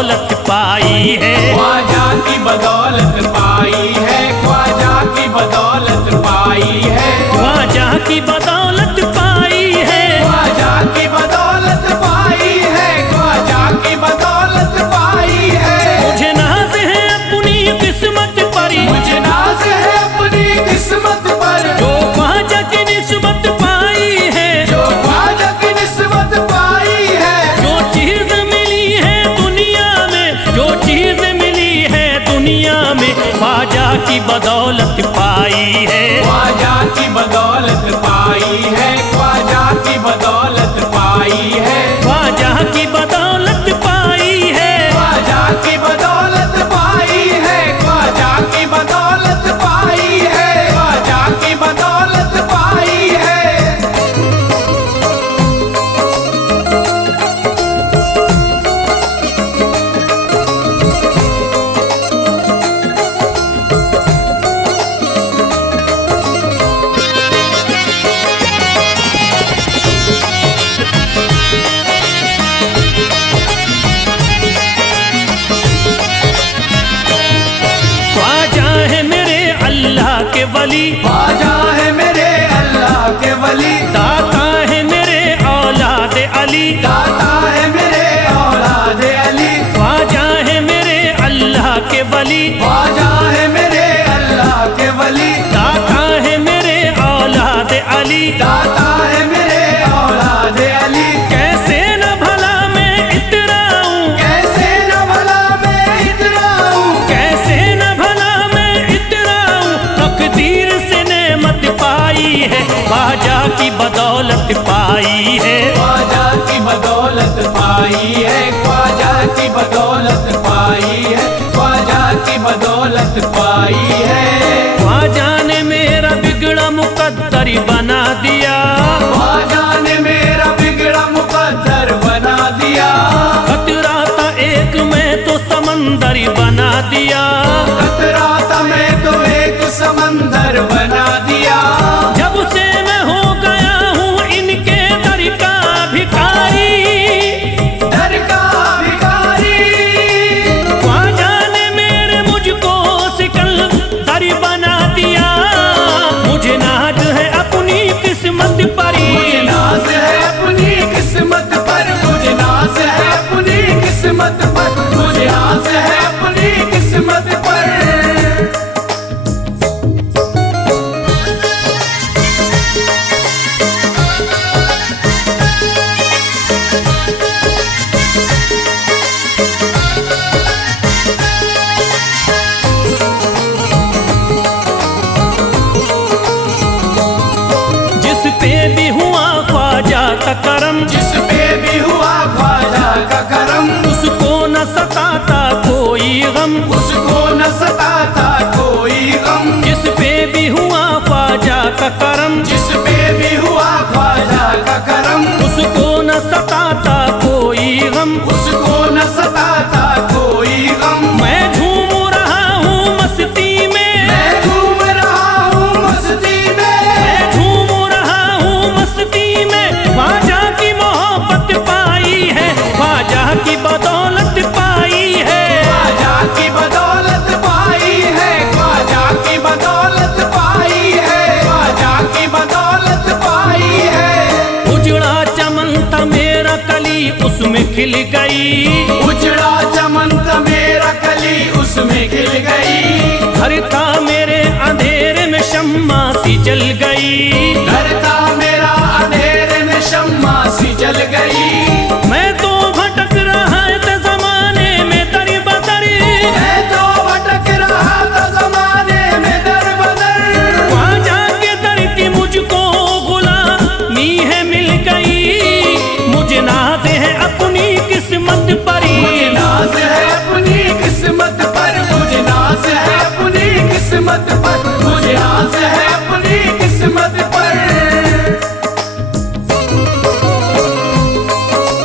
बदौलत पाई है, ख्वाजा की बदौलत पाई है, ख्वाजा की बदौलत पाई है, ख्वाजा की बदौलत पाई है, ख्वाजा की बदौलत पाई है, ख्वाजा की बदौलत पाई है। मुझे नाज है अपनी किस्मत पर, मुझे नाज है अपनी किस्मत पर, जो ख्वाजा की निस्बत पाई है, जो ख्वाजा की निस्बत पाई है। जो चीज मिली है दुनिया में, जो चीज मिली है दुनिया में, ख्वाजा की बदौलत पाई है, ख्वाजा की बदौलत पाई है, ख्वाजा की बदौलत पाई है, ख्वाजा की बदौलत पाई है, ख्वाजा की बदौलत पाई है, ख्वाजा की बदौलत पाई है, ख्वाजा की बदौलत पाई है। ख्वाजा है मेरे अल्लाह के वली, ख्वाजा है मेरे अल्लाह के वली, दाता है मेरे औलाद अली, दाता है मेरे औलाद अली, ख्वाजा है मेरे अल्लाह के वली, ख्वाजा है मेरे अल्लाह के वली, दाता है मेरे औलाद अली, दाता है मेरे औलाद अली। कैसे न भला मैं इतराऊं, कैसे न भला मैं इतराऊं, कैसे न भला मैं इतराऊं, तकदीर से नेमत पाई है, ख्वाजा की बदौलत पाई है, ख्वाजा की बदौलत पाई है, ख्वाजा की बदौलत पाई है, ख्वाजा की बदौलत पाई है। ख्वाजा ने मेरा बिगड़ा मुकद्दर बना दिया, ख्वाजा ने मेरा बिगड़ा मुकद्दर बना दिया, खतरा था एक मैं तो समंदर बना दिया, खतरा था मैं तो एक समंदर बना दिया। जब से मैं हो गया हूँ इनके दर का भिखारी, दर का भिखारी, ख्वाजा ने मेरे मुझको सिकंदर बना दिया, मुझे नाज है अपनी किस्मत पर, मुझे नाज है अपनी किस्मत पर, मुझे नाज है अपनी किस्मत पर, मुझे नाज है अपनी किस्मत पर। जिस पे भी हुआ ख्वाजा का करम, जिस पे भी हुआ ख्वाजा का करम, उसको न सताता कोई गम, उसको न सताता कोई गम। जिस पे भी हुआ ख्वाजा का करम, जिस पे भी हुआ ख्वाजा का करम, उसको न सताता कोई गम, उसको न सताता कोई गम। मैं झूम रहा हूँ मस्ती में, मैं झूम रहा हूँ मस्ती में, मैं झूम रहा हूँ मस्ती में, ख्वाजा की मोहब्बत पाई है, ख्वाजा की बदौलत पाई है, ख्वाजा की बदौलत पाई है, ख्वाजा की बदौलत पाई है, ख्वाजा की बदौलत पाई है। उजड़ा चमन था मेरा कली उसमें खिल गई, उजड़ा चमन था मेरा कली उसमें खिल गई, घर था मेरे अंधेरे में शम्मा सी जल गई, घर था मेरा अंधेरे में शम्मा सी जल गई। मैं तो भटक रहा था जमाने में दर बदर, मैं तो भटक रहा था जमाने में दर बदर, ख्वाजा के दर की मुझको गुलामी है मिल गई, मुझे नाज है अपनी किस्मत पर, मुझे नाज है अपनी किस्मत पर, मुझे नाज है अपनी किस्मत पर, मुझे नाज है अपनी किस्मत पर।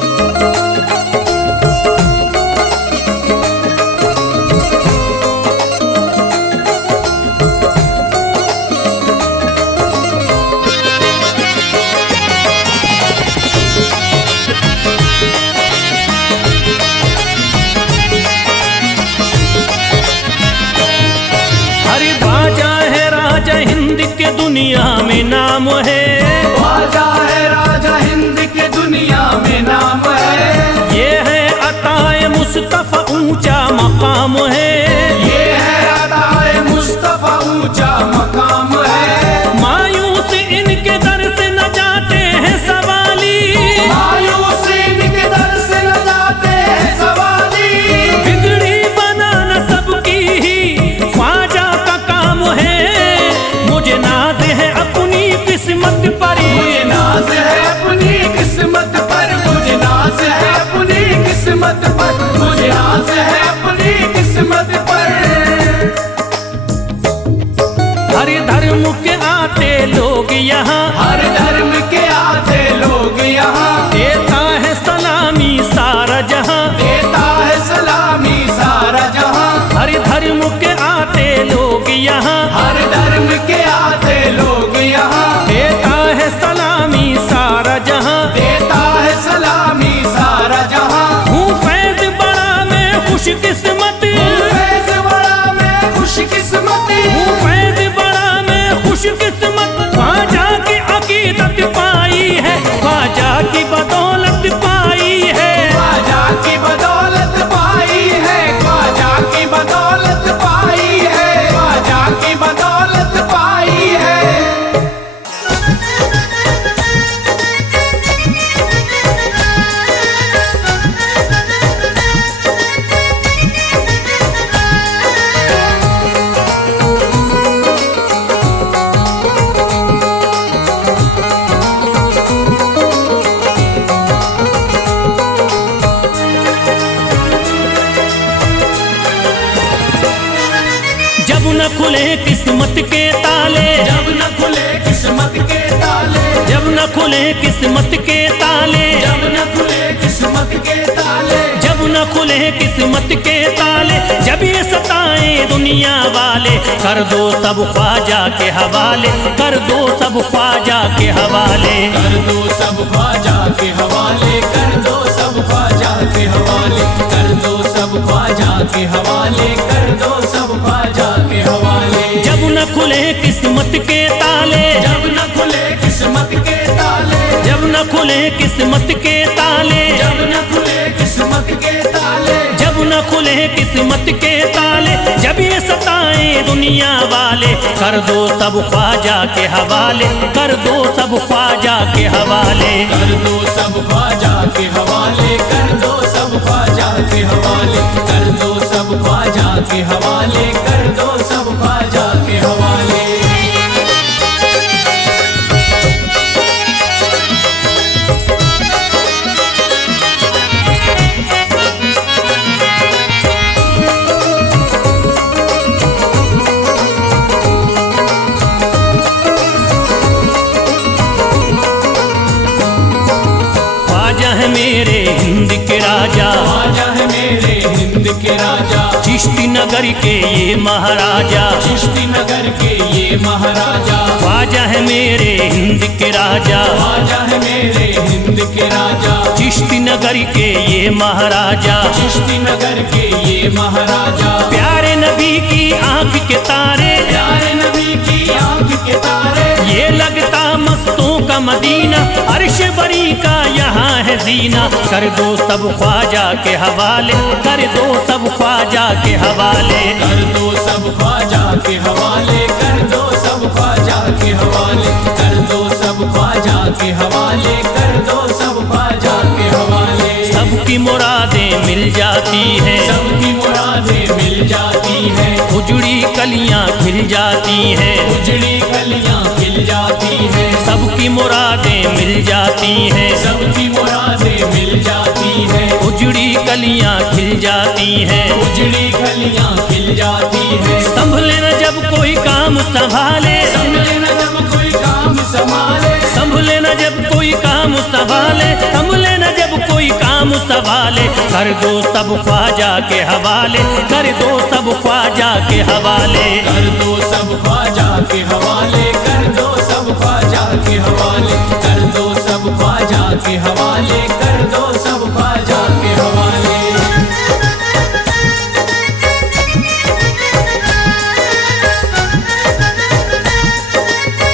के दुनिया में नाम है। ख्वाजा है राजा हिंद के दुनिया में नाम है। ये है अताए मुस्तफा ऊंचा मकाम है। ये है अताए मुस्तफा ऊंचा मकाम है। मायूस इनके दर से न जाते हैं सवाली। मायूस इनके दर से न जाते हैं सवाली। बिगड़ी बनाना सबकी ही ख्वाजा का काम है। मुझे नाज है अपनी किस्मत पर। मुझे नाज है अपनी किस्मत पर। मुझे नाज है अपनी किस्मत पर। मुझे नाज है अपनी किस्मत पर। हर धर्म के आते लोग यहाँ। हर धर्म के आते लोग यहाँ। देता है सलामी सारा जहाँ। देता है सलामी सारा जहाँ। हर धर्म के आते लोग यहाँ। हर धर्म के आते लोग यहाँ। देता है सलामी सारा जहाँ। देता है सलामी सारा जहाँ। हूँ फैज बड़ा मैं खुशकिस्मत। फैज बड़ा मैं खुशकिस्मत। हूँ फैज बड़ा मैं खुशकिस्मत। ख्वाजा की अकीदत पाई है। ख्वाजा की बदौलत पाई है। ख्वाजा की बदौलत पाई है। ख्वाजा की बदौलत पाई है। ख्वाजा की बदौलत पाई है। जब न खुले किस्मत के ताले। जब न खुले किस्मत के ताले। जब न खुले किस्मत के ताले। जब न खुले किस्मत के ताले। जब न खुले किस्मत के ताले। जब ये सताए दुनिया वाले। कर दो सब ख्वाजा के हवाले। कर दो सब ख्वाजा के हवाले। कर दो सब ख्वाजा के हवाले। कर दो सब ख्वाजा के हवाले। कर दो सब ख्वाजा के हवाले। कर दो सब ख्वाजा के हवाले। जब न खुले किस्मत के ताले। जब न खुले किस्मत के ताले। जब न खुले किस्मत के ताले। जब न खुले किस्मत के ताले। जब न खुले किस्मत के ताले। जब ये सताए दुनिया वाले। कर दो सब ख्वाजा के हवाले। कर दो सब ख्वाजा के हवाले। कर दो सब ख्वाजा के हवाले। कर दो सब ख्वाजा के हवाले। कर दो सब ख्वाजा के हवाले। कर दो सब ख्वाजा के हवाले। ख्वाजा है मेरे हिंद के राजा। ख्वाजा है मेरे हिंद के राजा। चिश्ती नगर के ये महाराजा। चिश्ती नगर के ये महाराजा। ख्वाजा है मेरे हिंद के राजा। ख्वाजा है मेरे हिंद के राजा। चिश्ती नगर के ये महाराजा। चिश्ती नगर के ये महाराजा। प्यारे नबी की आंख के तारे। प्यारे नबी की आंख के तारे। ये लगता मस्तों का मदीना। अर्श बरी का यहाँ है जीना। कर दो सब ख्वाजा के हवाले। कर दो सब ख्वाजा के हवाले। कर दो सब ख्वाजा के हवाले। कर दो सब ख्वाजा के हवाले। कर दो सब ख्वाजा के हवाले। कर दो सब ख्वाजा के हवाले। सबकी मुरादें मिल जाती हैं। सबकी मुरादें मिल जाती हैं। उजड़ी कलियां खिल जाती हैं। उजड़ी कलियां खिल जाती हैं। सबकी मुरादें मिल जाती हैं। सबकी मुरादें मिल जाती हैं। उजड़ी कलियां खिल जाती हैं। उजड़ी कलियां खिल जाती हैं। संभले न जब कोई काम संभाले। संभले न जब कोई काम संभाले। संभले न जब कोई काम संभाले। संभले न जब कोई काम संभाले। कर दो सब ख्वाजा के हवाले। कर दो सब ख्वाजा के हवाले। कर दो सब ख्वाजा के हवाले। कर दो सब ख्वाजा के हवाले। कर दो सब ख्वाजा के हवाले। कर दो सब ख्वाजा के हवाले।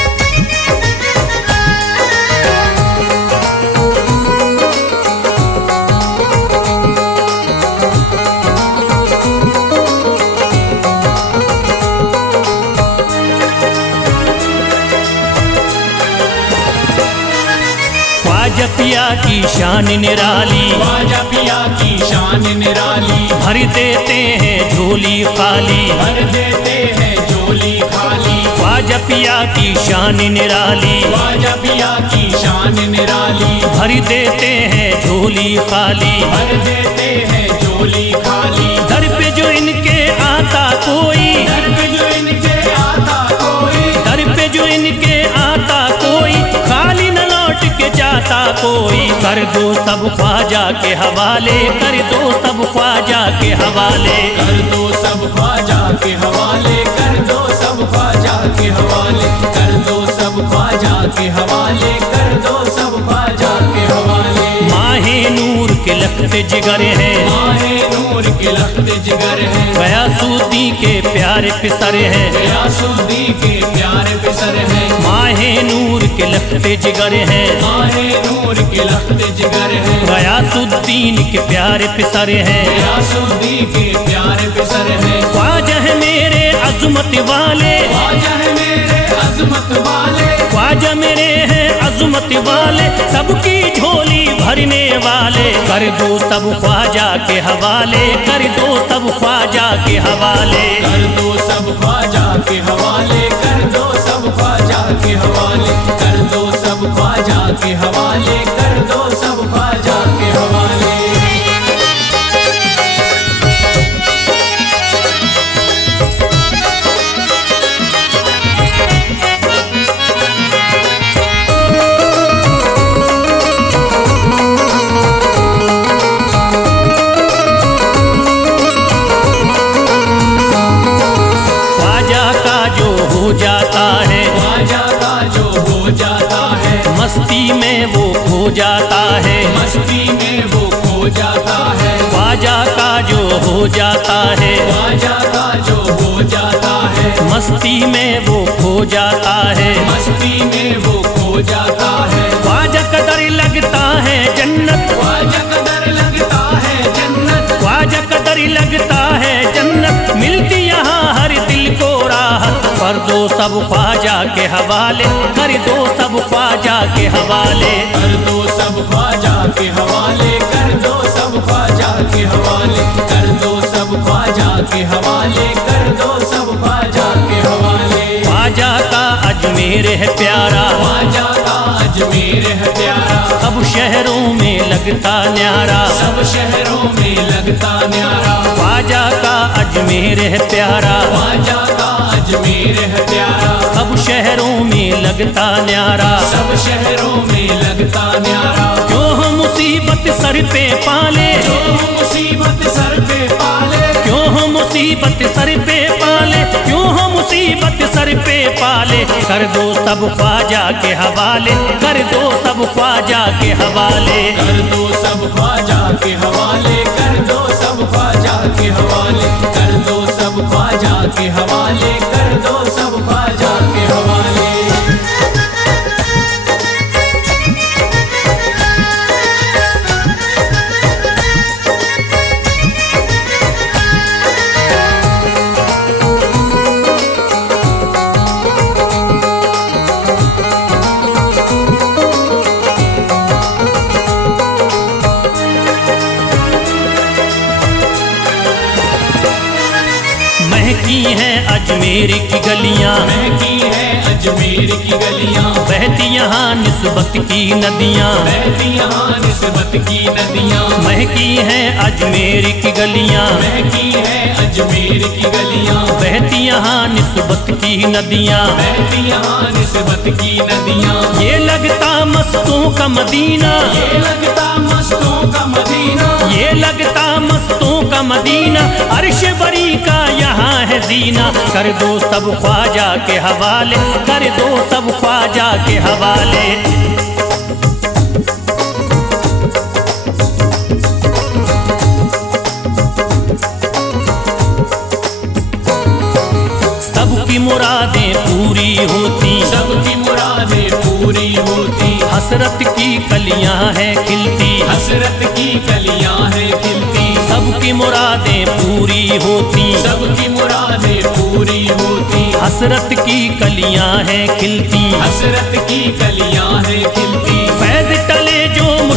पिया की शान निराली, ख्वाजा पिया की शान निराली, भर देते हैं झोली खाली, भर देते हैं झोली खाली। ख्वाजा पिया की शान निराली, ख्वाजा पिया की शान निराली, भर देते हैं झोली खाली, भर देते हैं झोली खाली। दर पे जो इनके आता कोई, दर पे जो इनके आता कोई, दर पे जो इनके आता कोई, खाली न लौट के जाता कोई। कर दो सब ख्वाजा के हवाले, कर दो सब ख्वाजा के हवाले, कर दो सब ख्वाजा के हवाले, कर दो सब ख्वाजा के हवाले, कर दो सब ख्वाजा के हवाले, कर दो सब ख्वाजा के हवाले। माहे नूर के लखते जिगर हैं, माहे नूर के लखते जिगर हैं, गयासुद्दीन के प्यारे पिसर हैं, गयासुद्दीन के प्यारे पिसर हैं। माहे नूर के लखते जिगर हैं, माहे नूर के लखते जिगर हैं, गयासुद्दीन के प्यारे पिसर हैं, गयासुद्दीन के प्यारे पिसर हैं। ख्वाजा है मेरे अज़मत वाले, ख्वाजा है मेरे अज़मत वाले, ख्वाजा मेरे हैं अज़मत वाले, सबकी झोली भरने वाले। कर दो सब ख्वाजा के हवाले, कर दो सब ख्वाजा के हवाले, कर दो सब ख्वाजा के हवाले, कर दो सब ख्वाजा के हवाले, कर दो सब ख्वाजा के हवाले, कर दो सब ख्वाजा के हवाले। जाता है ख्वाजा का जो हो जाता है, मस्ती में वो खो जाता है, मस्ती में वो खो जाता है। ख्वाजा का जो हो जाता है, ख्वाजा का जो हो जाता है, मस्ती में वो खो जाता है, मस्ती में वो खो जाता है। ख्वाजा कदर लगता है जन्नत, ख्वाजा कदर लगता है जन्नत, ख्वाजा कदर लगता है जन्नत, मिलती यहाँ हर दिल को राहत। कर दो सब ख्वाजा के हवाले, कर दो सब ख्वाजा के हवाले, कर दो सब ख्वाजा के हवाले, कर दो सब ख्वाजा के हवाले, कर दो सब ख्वाजा के हवाले, कर दो सब ख्वाजा के हवाले। ख्वाजा का अजमेर है प्यारा, ख्वाजा का अजमेर है प्यारा, सब शहरों में लगता न्यारा, सब शहरों में लगता न्यारा। ख्वाजा का अजमेर है प्यारा, ख्वाजा का अजमेर है प्यारा, सब शहरों में लगता न्यारा, सब शहरों में लगता न्यारा। क्यों हम मुसीबत सर पे पाले, जो मुसीबत सर पे पाले, क्यों हम मुसीबत सर पे पाले, क्यों हम मुसीबत सर पे पाले। कर दो सब ख्वाजा के हवाले, कर दो सब ख्वाजा के हवाले, कर दो सब ख्वाजा के हवाले, कर दो सब ख्वाजा के हवाले, कर दो सब ख्वाजा के हवाले, कर दो सब ख्वाजा के हवाले। महकी हैं अजमेर की गलियां, महकी है अजमेर की गलियां, बहती यहाँ निस्बत की नदियाँ, बहती यहाँ निस्बत की नदियां। महकी हैं अजमेर की गलियां, महकी है अजमेर की गलियां, बहती यहाँ निस्बत की नदियाँ, बहती यहाँ निस्बत की नदियां। ये लगता मस्तों का मदीना, ये लगता मस्तों का मदीना, ये लगता मस्तों का मदीना, अर्श बरी का यहाँ है जीना। कर दो सब ख्वाजा के हवाले, कर दो सब ख्वाजा के हवाले। सबकी मुरादें पूरी होती, सबकी मुरादें पूरी होती, हसरत की कलियां हैं खिलती, हसरत की कलियां हैं खिलती। सबकी मुरादें पूरी होती, सबकी मुरादें पूरी होती, हसरत की कलियां हैं खिलती, हसरत की कलियां हैं खिलती। फैज़ टले जो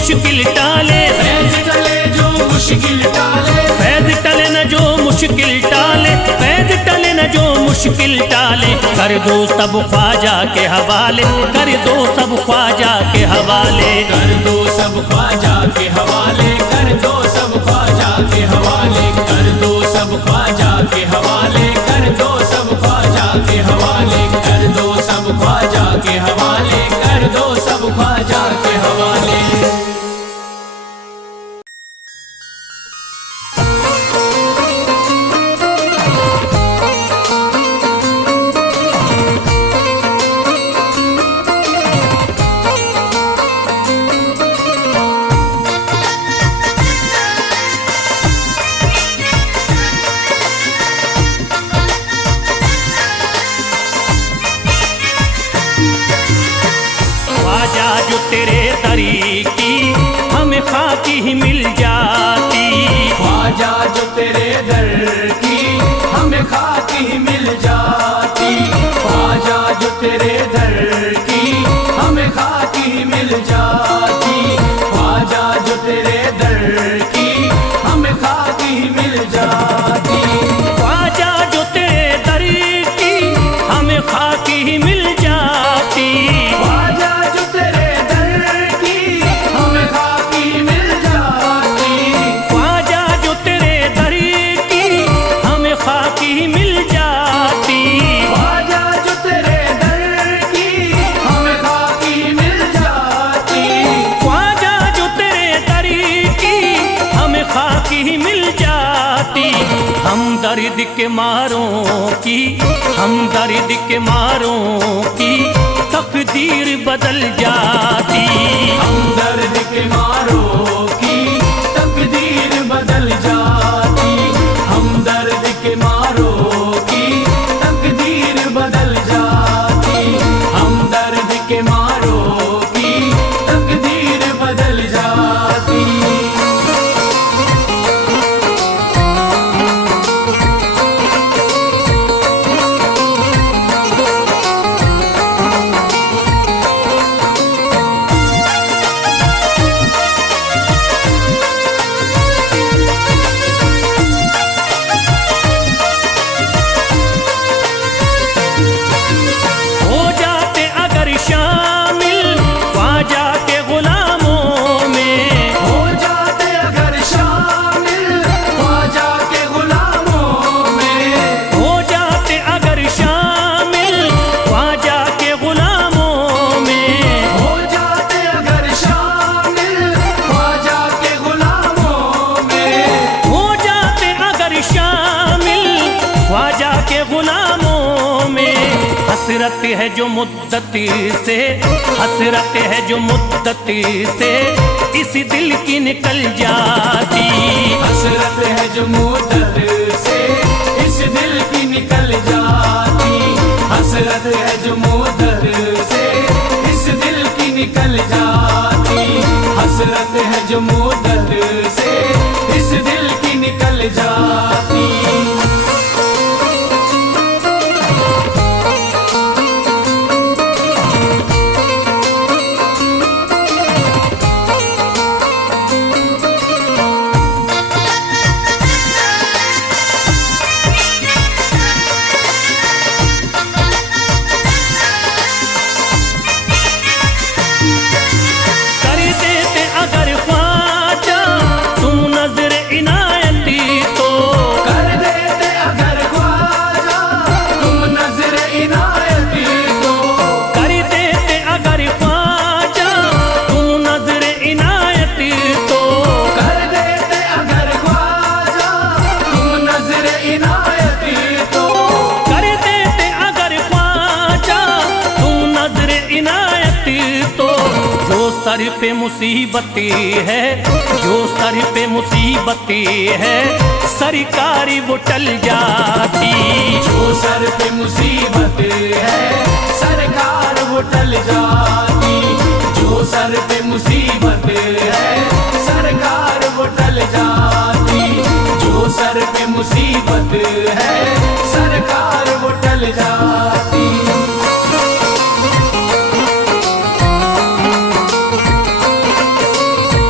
मुश्किल टाले, फैज टले जो मुश्किल टाले, फैज टले न जो मुश्किल टाले, फैज टले न जो मुश्किल टाले। कर दो सब ख्वाजा के हवाले, कर दो सब ख्वाजा के हवाले, कर दो सब ख्वाजा के हवाले, कर दो सब ख्वाजा के हवाले, कर दो सब ख्वाजा के हवाले, कर दो सब ख्वाजा के हवाले, कर दो सब ख्वाजा के हवाले, कर दो सब ख्वाजा के हवाले। ख्वाजा जो तेरे दरी की हमें खाकी ही मिल जाती, ख्वाजा जो तेरे दर की हमें खाकी ही मिल जाती, ख्वाजा जो तेरे दर की हमें खाकी ही मिल जाती, ख्वाजा जो तेरे दर की हमें खाकी ही मिल जाती, ख्वाजा जो तेरे दरी की हमें खाकी ही मिल जाती, ख्वाजा जो तेरे दर की हमें खाकी मिल जाती, ख्वाजा जो तेरे दरी की हमें खाकी ही मिल जाती, ख्वाजा जो तेरे दर की हमें खाकी मिल जाती, ख्वाजा जो तेरे दरी की हमें खाकी ही मिल जाती। हम दर्द के मारों की, हम दर्द के मारों की तकदीर बदल जाती, हम दर्द के मारों की तकदीर बदल जाती, हम दर्द के मारों की तकदीर बदल जाती, हम दर्द के मारों की तकदीर बदल जाती। हो जाते अगर शामिल ख्वाजा के गुलामों में, हो जाते अगर शामिल ख्वाजा के गुलामों में, हो जाते अगर शामिल ख्वाजा के गुलामों में, हो जाते अगर शामिल ख्वाजा के गुलामों में, हो जाते अगर शामिल ख्वाजा के गुलामों में। हसरत है जो मुद्दती से, हसरत है जो मुद्दती से इस दिल की निकल जाती, हसरत है जो मुद्दत से इस दिल की निकल जाती, हसरत है जो मुद्दत से इस दिल की निकल जाती, हसरत है जो मुद्दत से इस दिल की निकल जाती। कर देते अगर ख्वाजा तुम नजर इनायती तो, कर देते अगर ख्वाजा तुम नजर इनायती तो, कर देते अगर ख्वाजा तुम नजर इनायती तो, कर देते अगर ख्वाजा तुम नजर इनायती तो, कर देते अगर ख्वाजा तुम नजर इनायती तो। जो सर पे मुसीबती है, जो सर पे मुसीबती है सरकारी वो टल जाती, जो सर पे मुसीबत है सरकार वो टल जाती, जो सर पे मुसीबत है सरकार वो टल जाती, जो सर पे मुसीबत है सरकार वो टल जाती।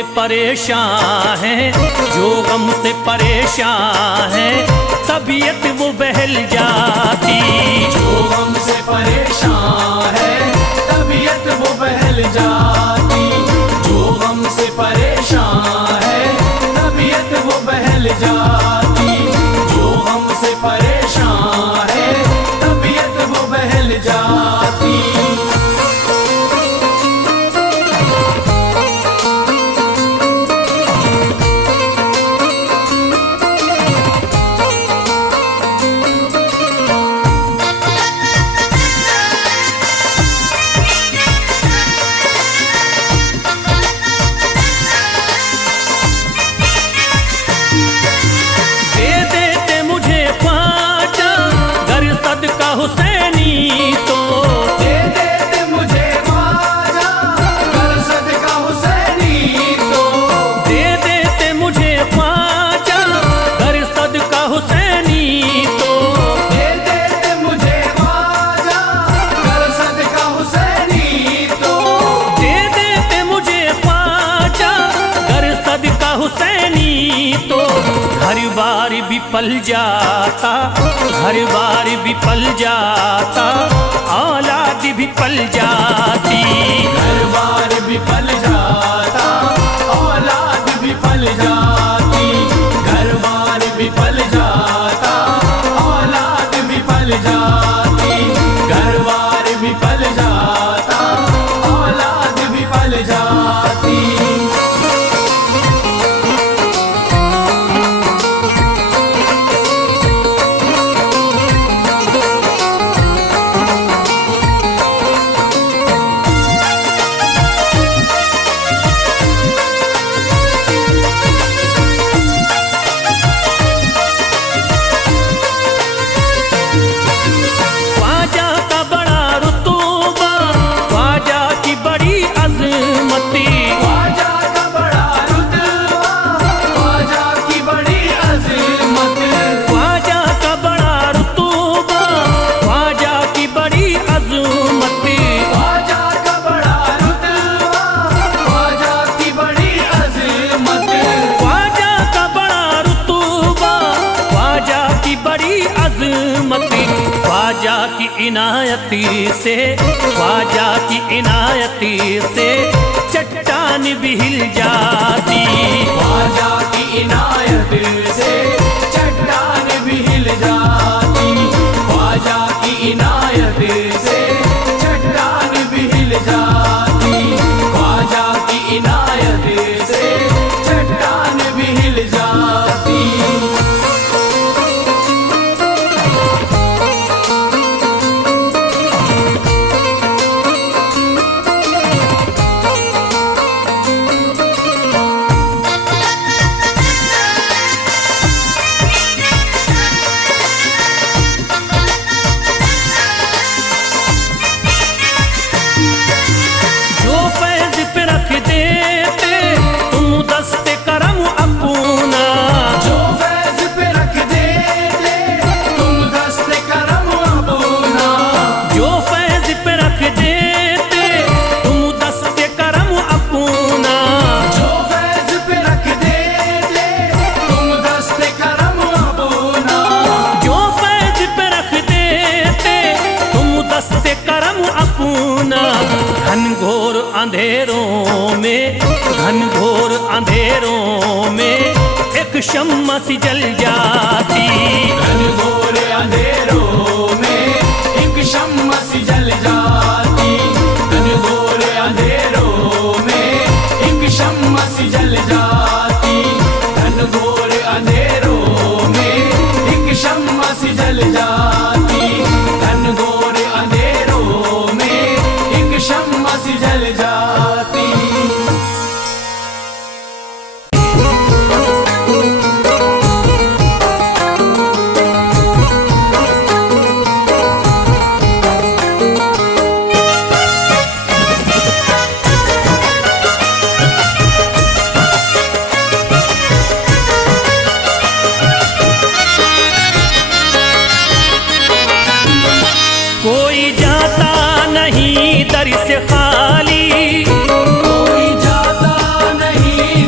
से परेशान है, जो गम से परेशान है, तबीयत वो बहल जाती। जो गम से परेशान है, तबीयत वो बहल जाती। जो गम से परेशान है, तबीयत वो बहल जाती। जो गम से परेशान है, तबीयत वो बहल जाती। हुसैनी तो दे देते मुझे ख्वाजा, कर सदका हुसैनी तो। दे देते मुझे ख्वाजा, कर सदका हुसैनी तो। दे देते मुझे ख्वाजा, कर सदका हुसैनी तो। दे देते मुझे ख्वाजा, कर सदका हुसैनी तो। घर बार भी पल जाता, घर बार भी पल जाता, औलाद भी पल जाती। घर बार भी पल जाता, औलाद भी पल जाती। घर बार भी पल जाता, औलाद भी पल जाती। घर बार भी पल जाता, औलाद भी पल जाती। ख्वाजा की इनायती से, ख्वाजा की इनायती से चट्टान भी हिल जाती। ख्वाजा की इनायत से चट्टान भी हिल जाती। ख्वाजा की इनायत से चट्टान भी हिल जाती। ख्वाजा की इनायत से चट्टान भी हिल जाती। घनघोर अंधेरों में, घनघोर अंधेरों में एक शम्मा सी जल जाती। घनघोर अंधेरों में एक शम्मा सी जल जाती। घनघोर अंधेरों में एक शम्मा सी जल जाती। घनघोर अंधेरों में एक शम्मा सी जल जाती। घनघोर अंधेरों में एक शम्मा सी जल जाती। कोई जाता नहीं दर से खाली, कोई जाता नहीं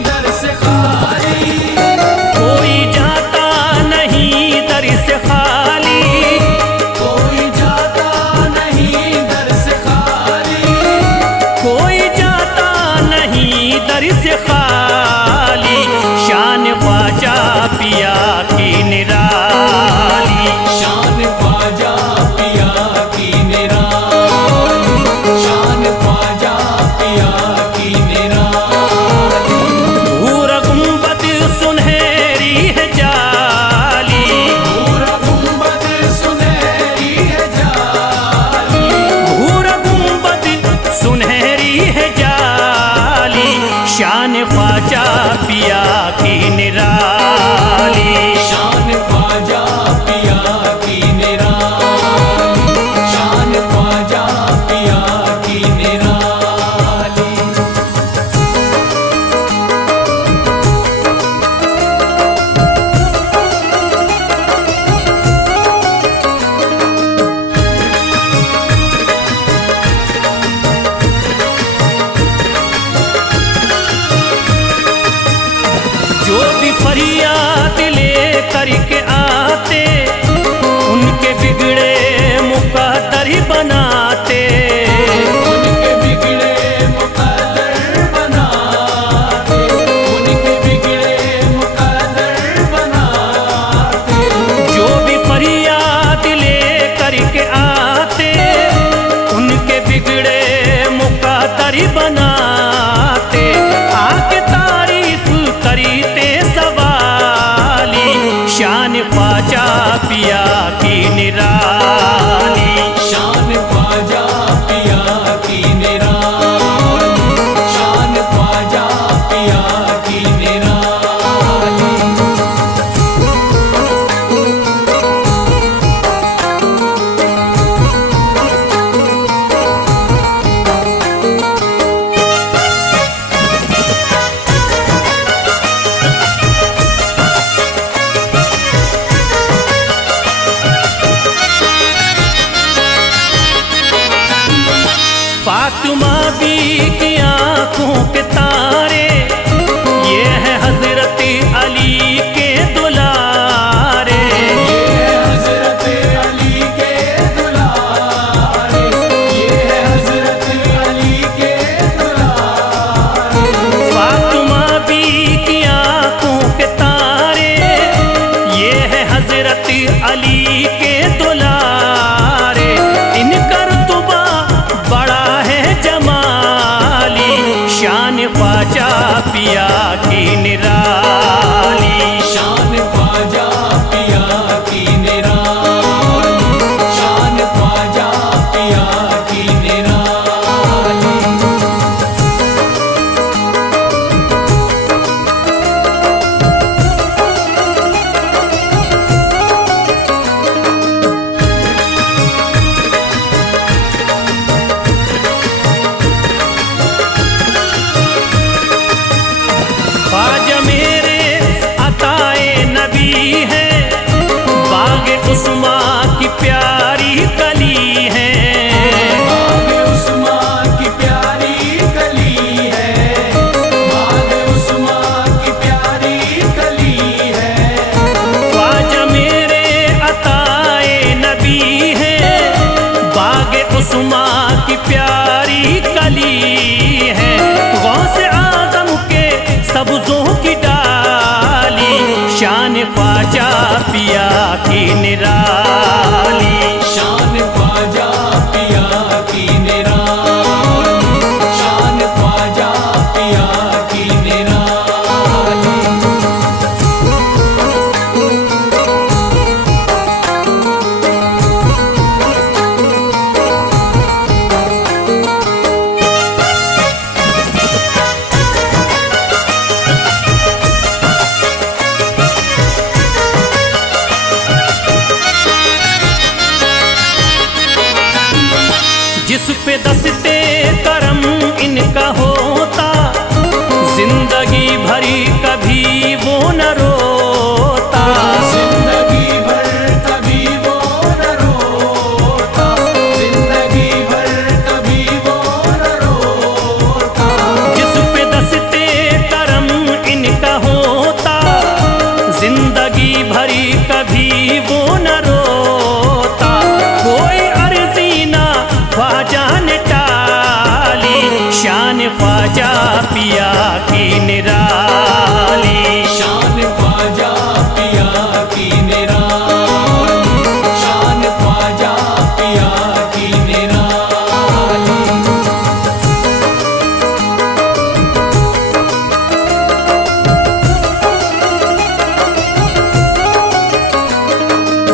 फरियाद ले करके आते, उनके बिगड़े मुकद्दर ही बनाते। उनके बिगड़े मुकद्दर बनाते, उनके बिगड़े मुकद्दर बनाते। जो भी फरियाद ले करके आते, उनके बिगड़े मुकद्दर ही बनाते। आके तारीफ करते सवाली, शान ख्वाजा पिया की निराली। शान ख्वाजा पिया की निराली, शान ख्वाजा पिया की निराली। फातिमा बी की आंखों के तारे, ये है हजरत अली के दुलारे। ये है हजरत अली के दुलारे, ये है हजरत अली के दुलारे। फातिमा बी की आंखों के तारे, ये है हजरत अली के दुलारे। इनका रुतबा बड़ा है जमाली, शान ख्वाजा पिया की निराली। शान ख्वाजा पिया की निराली, शान ख्वाजा पिया की निराली। ख्वाजा मेरे अताए नबी है, बाग उस्मा की प्यारी कली है। बाग उस्मा की प्यारी कली है, बाग उस्मा की प्यारी कली है। ख्वाजा मेरे अताए नबी है, बाग उस्मा की प्यारी कली है। गौसे आजम के सब्जों की डाली, शान ख्वाजा पिया की निराली। शान ख्वाजा पिया की निराली, शान ख्वाजा पिया की निराली। जिस पे दस्ते करम इनका होता, जिंदगी भरी कभी वो न रोता। जिंदगी भर कभी वो न रोता, जिंदगी भर कभी वो न रोता। जिस पे दस्ते करम इनका होता, जिंदगी भरी कभी वो न रोता। कोई अर्जी ना ख्वाजा ने टाली, शान ख्वाजा पिया की निराली। शान ख्वाजा पिया की निराली, शान ख्वाजा पिया की निराली।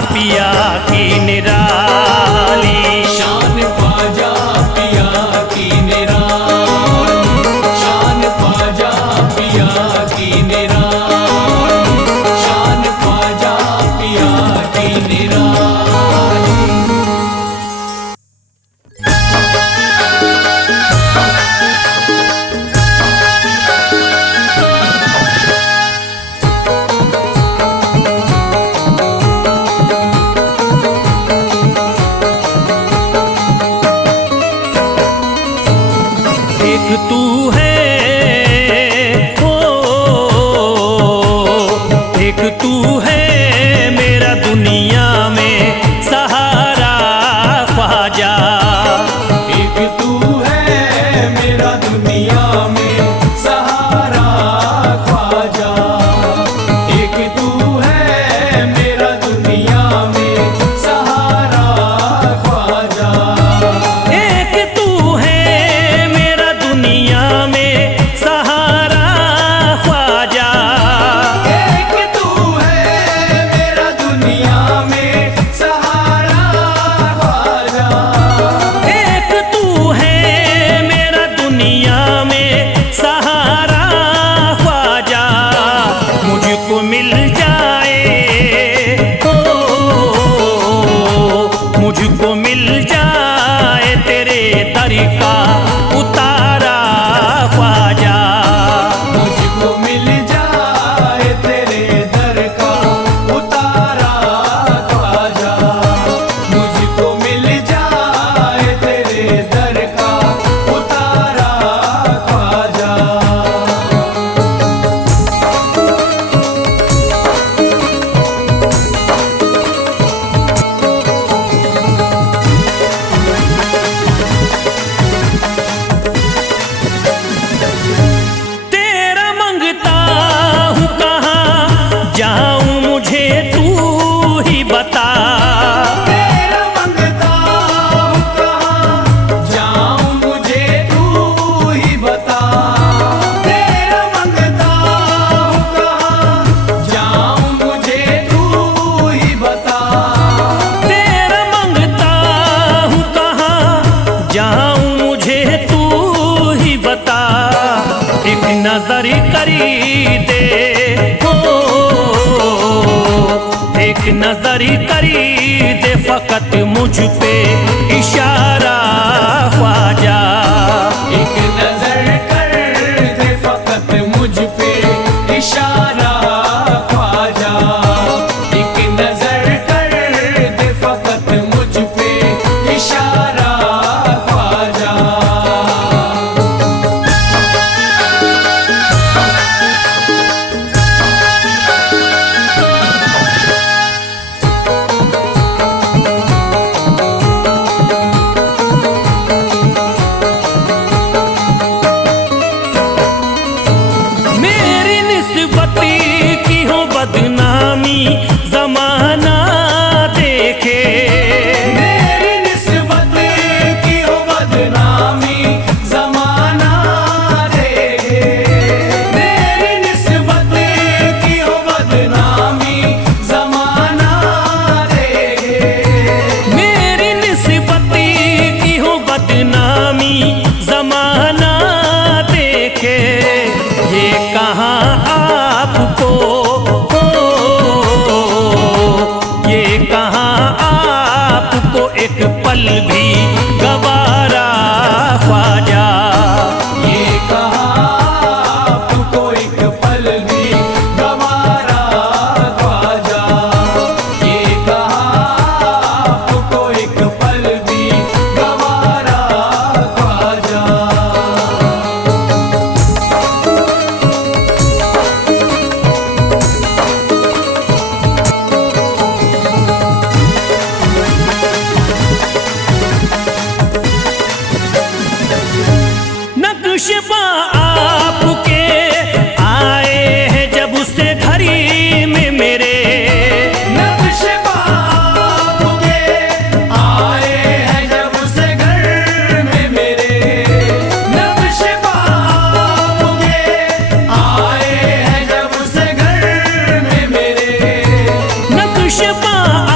पिया की निराली। शान ख्वाजा पिया की निराली, शान ख्वाजा पिया की निराली, शान ख्वाजा पिया की निराली। एक तू है ओ, एक तू है मेरा दुनिया में सहारा ख्वाजा। एक तू है मेरा दुनिया में सहारा ख्वाजा, एक तू है मेरा दुनिया में सहारा ख्वाजा। एक तू है मेरा दुनिया में सहारा ख्वाजा। एक तू है मेरा दुनिया में सहारा ख्वाजा, एक तू है मेरा दुनिया में सहारा ख्वाजा। मुझको मिल जाए ओ, मुझको मिल जाए तेरे दर का उतारा ख्वाजा। मुझको मिल जाए तेरे दर का उतारा ख्वाजा, मुझको मिल जाए तेरे दर का उतारा ख्वाजा। तेरा मंगता हूँ कहाँ जाऊँ मुझे तू ही बता। तेरा मंगता हूँ कहाँ जाऊँ मुझे तू ही बता। तेरा मंगता हूँ कहाँ जाऊँ मुझे तू ही बता। तेरा मंगता हूँ कहाँ जाऊँ मुझे तू ही बता। एक नजर करी दे हो, एक नजर करी दे फकत मुझ पे इशारा ख्वाजा। एक नजर कर दे फकत मुझ पे इशारा ख्वाजा, एक नजर कर दे फकत मुझ पे इशारा ख्वाजा। मेरी निस्बत की हो बदनामी जमाना देखे। मेरी निस्बत की हो बदनामी जमाना देखे। मेरी निस्बत की हो बदनामी जमाना देखे। मेरी निस्बत की हो बदनामी जमाना देखे। ये कहाँ आपको हो, ये कहाँ आपको एक पल भी गवारा ख्वाजा। ये कहाँ आपको एक पल भी गवारा ख्वाजा, ये कहाँ आपको एक पल भी गवारा ख्वाजा। नक्शबा आपके आए हैं जब से घड़ी में मेरे। नक्शबा आपके आए हैं जब से घर में मेरे। नक्शबा आपके आए हैं जब से घर में मेरे। नक्शबा